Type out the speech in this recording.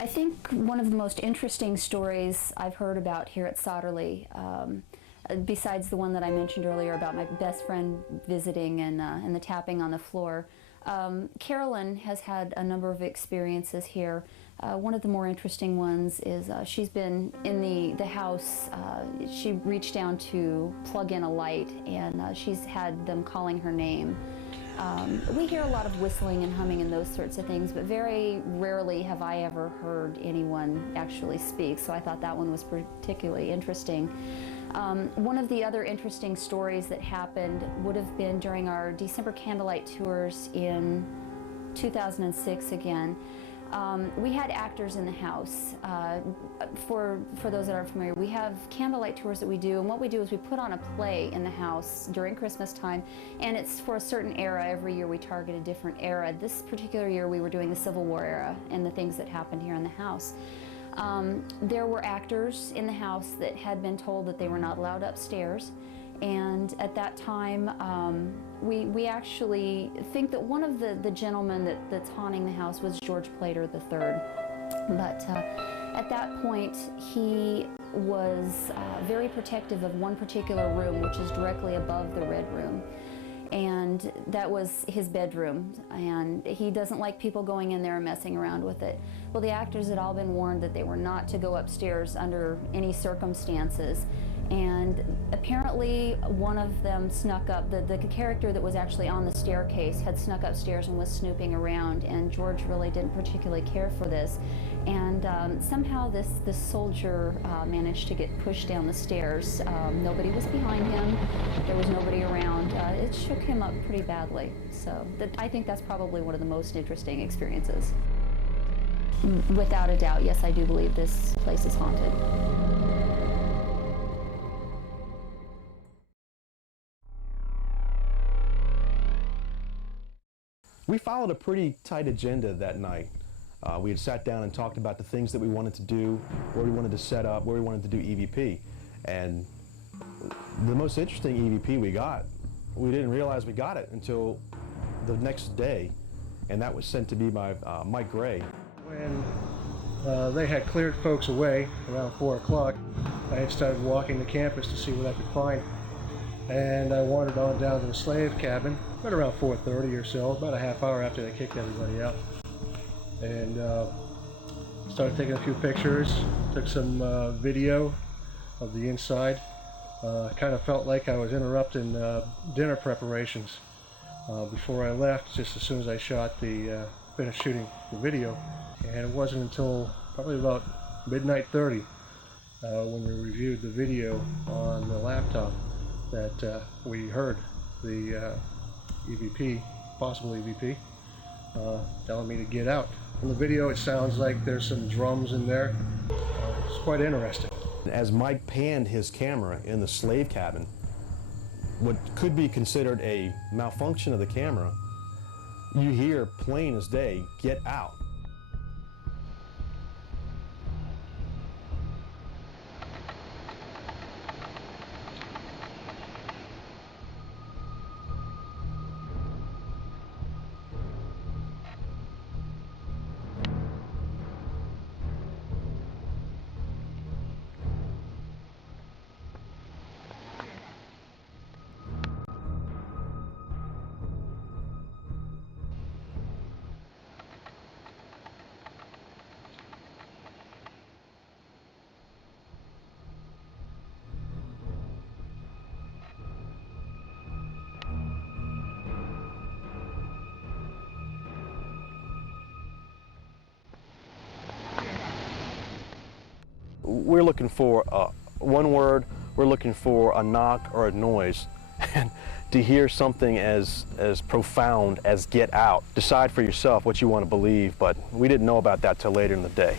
I think one of the most interesting stories I've heard about here at Sotterley, besides the one that I mentioned earlier about my best friend visiting and the tapping on the floor, Carolyn has had a number of experiences here. One of the more interesting ones is she's been in the house. She reached down to plug in a light, and she's had them calling her name. We hear a lot of whistling and humming and those sorts of things, but very rarely have I ever heard anyone actually speak, so I thought that one was particularly interesting. One of the other interesting stories that happened would have been during our December candlelight tours in 2006 again. We had actors in the house. For those that aren't familiar, we have candlelight tours that we do, and what we do is we put on a play in the house during Christmas time, and it's for a certain era. Every year we target a different era. This particular year we were doing the Civil War era and the things that happened here in the house. There were actors in the house that had been told that they were not allowed upstairs, and at that time we actually think that one of the gentlemen that's haunting the house was George Plater III. But at that point he was very protective of one particular room, which is directly above the Red Room. And that was his bedroom, and he doesn't like people going in there and messing around with it. Well, the actors had all been warned that they were not to go upstairs under any circumstances, and apparently one of them snuck up. The character that was actually on the staircase had snuck upstairs and was snooping around, and George really didn't particularly care for this. And somehow this this managed to get pushed down the stairs. Nobody was behind him. There was nobody around. It shook him up pretty badly. So I think that's probably one of the most interesting experiences. Without a doubt, yes, I do believe this place is haunted. We followed a pretty tight agenda that night. We had sat down and talked about the things that we wanted to do, where we wanted to set up, where we wanted to do EVP. And the most interesting EVP we got, we didn't realize we got it until the next day, and that was sent to me by Mike Gray. When they had cleared folks away around 4 o'clock, I had started walking the campus to see what I could find. And I wandered on down to the slave cabin, right around 4:30 or so, about a half hour after they kicked everybody out. And started taking a few pictures, took some video of the inside. Kind of felt like I was interrupting dinner preparations before I left, just as soon as I finished shooting the video. And it wasn't until probably about midnight 30 when we reviewed the video on the laptop that we heard the EVP, possible EVP, telling me to get out. In the video it sounds like there's some drums in there. It's quite interesting. As Mike panned his camera in the slave cabin, what could be considered a malfunction of the camera, you hear plain as day, "Get out." We're looking for one word, we're looking for a knock or a noise. And to hear something as profound as "get out," decide for yourself what you want to believe, but we didn't know about that till later in the day.